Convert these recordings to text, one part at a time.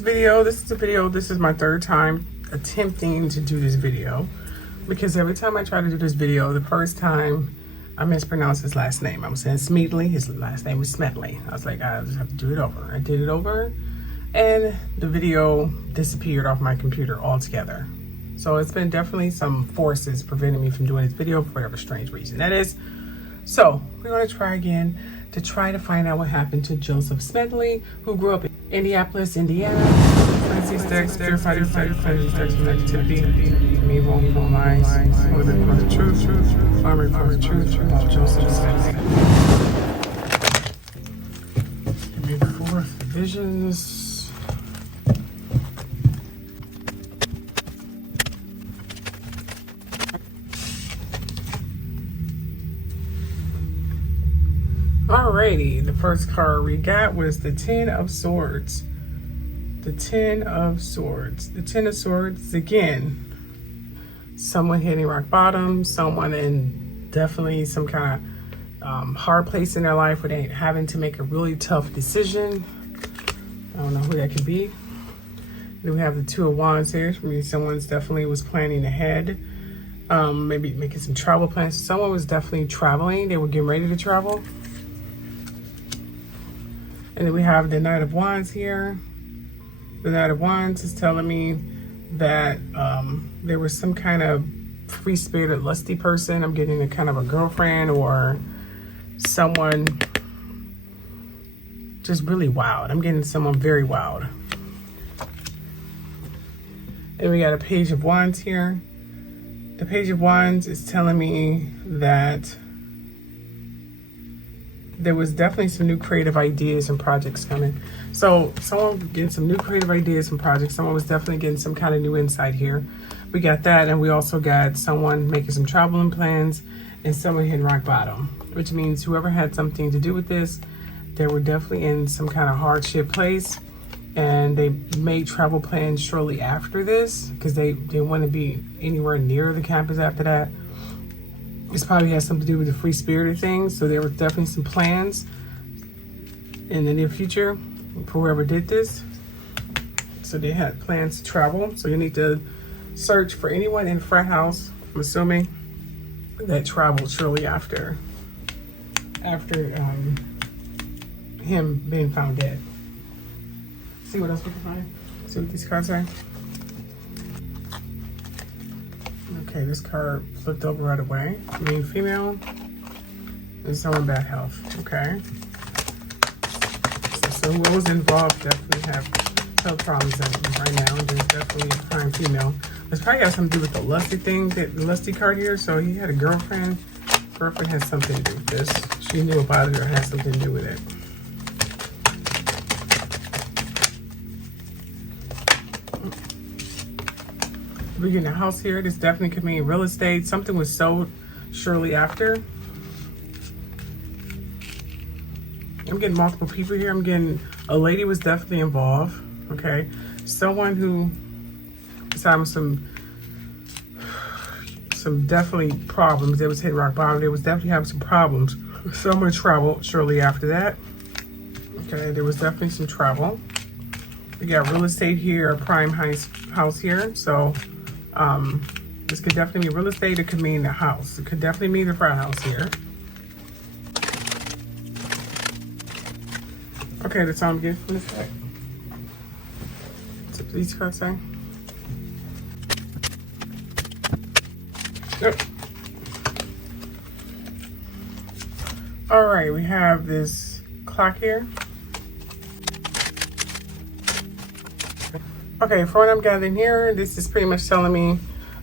next video. This is my third time attempting to do this video, because every time I try to do this video, the first time I mispronounced his last name. I was saying Smedley, his last name was Smedley. I was like, I just have to do it over. I did it over, and the video disappeared off my computer altogether. So it's been definitely some forces preventing me from doing this video for whatever strange reason that is. So we're going to try again to try to find out what happened to Joseph Smedley, who grew up in Indianapolis, Indiana. Francis Dexter, fighting activity, evil, lies, living for the truth, farming for the truth about Joseph Smedley. Give me the fourth visions. Alrighty, the first card we got was the Ten of Swords. The Ten of Swords. The Ten of Swords, again, someone hitting rock bottom, someone in definitely some kind of hard place in their life where they're having to make a really tough decision. I don't know who that could be. Then we have the Two of Wands here. I mean, someone's definitely was planning ahead. Maybe making some travel plans. Someone was definitely traveling. They were getting ready to travel. And then we have the Knight of Wands here. The Knight of Wands is telling me that there was some kind of free-spirited, lusty person. I'm getting a kind of a girlfriend or someone just really wild. I'm getting someone very wild. And we got a Page of Wands here. The Page of Wands is telling me that there was definitely some new creative ideas and projects coming. So someone getting some new creative ideas and projects. Someone was definitely getting some kind of new insight here. We got that, and we also got someone making some traveling plans and someone hitting rock bottom, which means whoever had something to do with this, they were definitely in some kind of hardship place, and they made travel plans shortly after this because they didn't want to be anywhere near the campus after that. This probably has something to do with the free-spirited thing. So there were definitely some plans in the near future for whoever did this. So they had plans to travel. So you need to search for anyone in the frat house, I'm assuming, that traveled shortly after him being found dead. See what else we can find. See what these cards are. Okay, this card flipped over right away. Being female and someone bad health. Okay. So who was involved definitely have health problems right now. There's definitely a prime female. It's probably got something to do with the lusty thing, the lusty card here. So he had a girlfriend. Girlfriend has something to do with this. She knew about it or had something to do with it. We're getting a house here. This definitely could mean real estate. Something was sold shortly after. I'm getting multiple people here. I'm getting a lady was definitely involved. Okay. Someone who is having some definitely problems. They was hitting rock bottom. They was definitely having some problems. Someone traveled shortly after that. Okay. There was definitely some travel. We got real estate here, a prime house here. So this could definitely be real estate. It could mean the house. It could definitely mean the frat house here. Okay, that's all I'm getting from this deck. So please cards say. Yep. All right, we have this clock here. Okay, from what I'm gathering here, this is pretty much telling me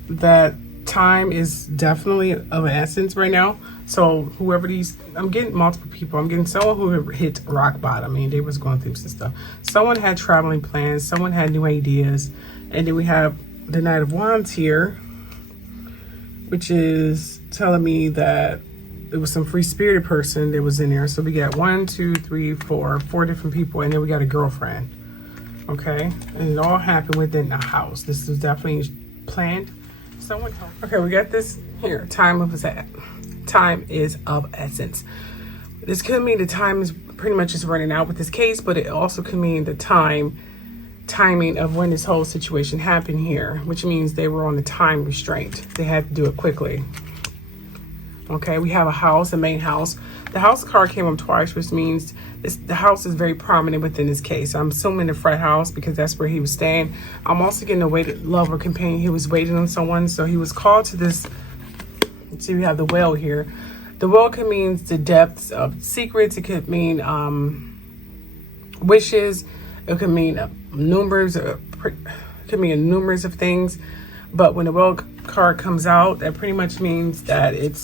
that time is definitely of essence right now. So whoever these, I'm getting multiple people. I'm getting someone who hit rock bottom. I mean, they was going through some stuff. Someone had traveling plans. Someone had new ideas. And then we have the Knight of Wands here, which is telling me that it was some free-spirited person that was in there. So we got 1, 2, 3, 4 different people. And then we got a girlfriend. Okay, and it all happened within the house. This was definitely planned. Someone told. Okay, we got this here. Time is of essence. This could mean the time is pretty much just running out with this case, but it also could mean the time timing of when this whole situation happened here, which means they were on a time restraint. They had to do it quickly. Okay, we have a house, a main house. The house card came up twice, which means the house is very prominent within this case. I'm assuming the frat house because that's where he was staying. I'm also getting a waited lover companion. He was waiting on someone, so he was called to this. See, we have the well here. The well could mean the depths of secrets. It could mean wishes. It could mean numbers. It could mean numerous of things. But when the well card comes out, that pretty much means that it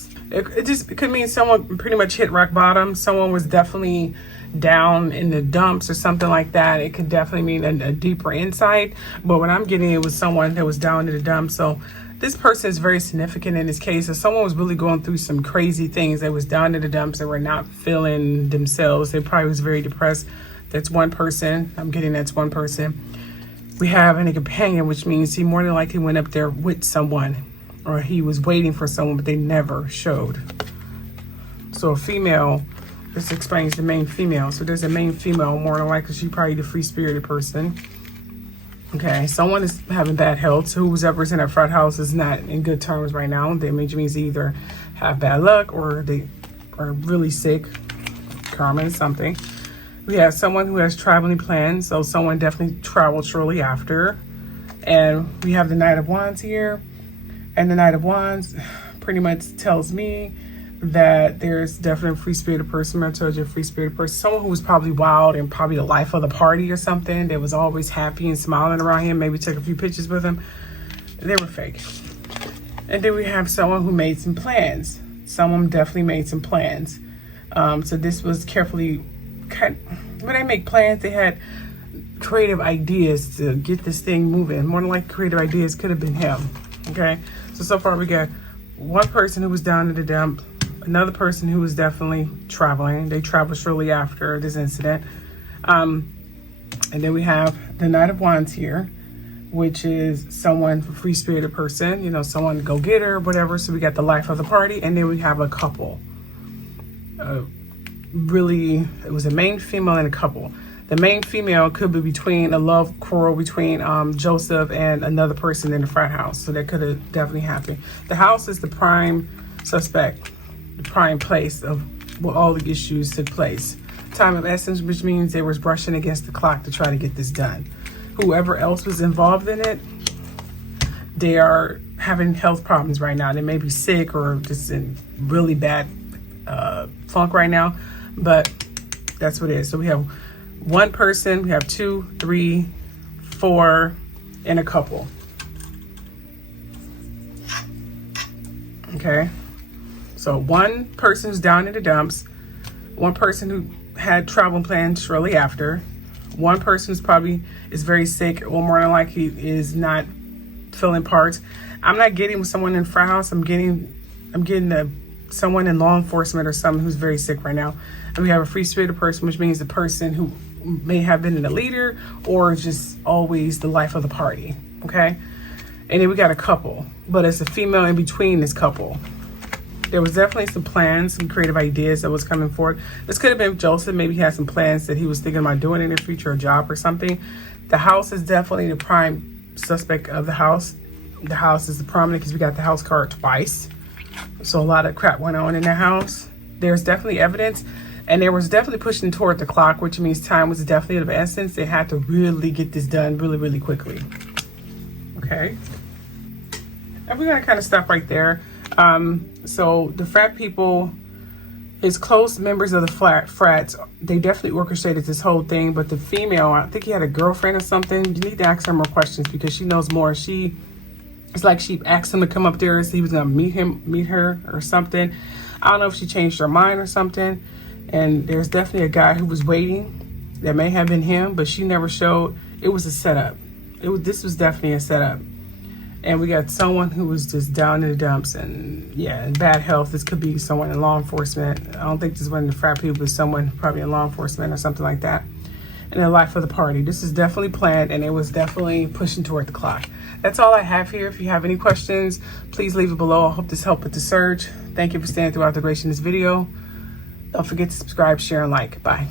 could mean someone pretty much hit rock bottom. Someone was definitely down in the dumps or something like that. It could definitely mean a deeper insight. But what I'm getting, it was someone that was down in the dumps. So this person is very significant in this case. If someone was really going through some crazy things, they was down in the dumps, they were not feeling themselves. They probably was very depressed. That's one person. I'm getting that's one person. We have a companion, which means he more than likely went up there with someone, or he was waiting for someone, but they never showed. So a female, this explains the main female. So there's a main female, more than likely she probably the free-spirited person. Okay, someone is having bad health. So whoever's in that frat house is not in good terms right now. That means they either have bad luck or they are really sick, karma is something. We have someone who has traveling plans, so someone definitely traveled shortly after. And we have the Knight of Wands here. And the Knight of Wands pretty much tells me that there's definitely a free-spirited person. I told you a free-spirited person. Someone who was probably wild and probably the life of the party or something. That was always happy and smiling around him. Maybe took a few pictures with him. They were fake. And then we have someone who made some plans. Someone definitely made some plans. So this was carefully... When they make plans, they had creative ideas to get this thing moving. More than likely, creative ideas could have been him. Okay, so far we got one person who was down in the dump, another person who was definitely traveling. They traveled shortly after this incident. And then we have the Knight of Wands here, which is someone, free-spirited person, you know, someone go-getter, whatever. So we got the life of the party, and then we have a couple. Really, it was a main female and a couple. The main female could be between a love quarrel between Joseph and another person in the frat house. So that could have definitely happened. The house is the prime suspect, the prime place of where all the issues took place. Time of essence, which means they was brushing against the clock to try to get this done. Whoever else was involved in it, they are having health problems right now. They may be sick or just in really bad funk right now. But that's what it is. So we have one person, we have 2, 3, 4, and a couple. Okay. So one person who's down in the dumps, one person who had travel plans shortly after, one person who's probably is very sick or more than likely is not filling parts. I'm not getting with someone in frat house. I'm getting someone in law enforcement or someone who's very sick right now. And we have a free-spirited person, which means the person who may have been a leader or just always the life of the party, okay? And then we got a couple, but it's a female in between this couple. There was definitely some plans, some creative ideas that was coming forward. This could have been Joseph. Maybe he had some plans that he was thinking about doing in the future, a job or something. The house is definitely the prime suspect of the house. The house is the prominent because we got the house card twice. So a lot of crap went on in the house. There's definitely evidence. And they was definitely pushing toward the clock, which means time was definitely of essence. They had to really get this done really, really quickly. Okay. And we're going to kind of stop right there. So the frat people, his close members of the frats, they definitely orchestrated this whole thing. But the female, I think he had a girlfriend or something. You need to ask her more questions because she knows more. It's like she asked him to come up there so he was going to meet her or something. I don't know if she changed her mind or something. And there's definitely a guy who was waiting. That may have been him, but she never showed. It was a setup. This was definitely a setup. And we got someone who was just down in the dumps and, yeah, in bad health. This could be someone in law enforcement. I don't think this was in the frat people, but someone probably in law enforcement or something like that. And the life of the party. This is definitely planned, and it was definitely pushing toward the clock. That's all I have here. If you have any questions, please leave it below. I hope this helped with the search. Thank you for staying throughout the duration of this video. Don't forget to subscribe, share, and like. Bye.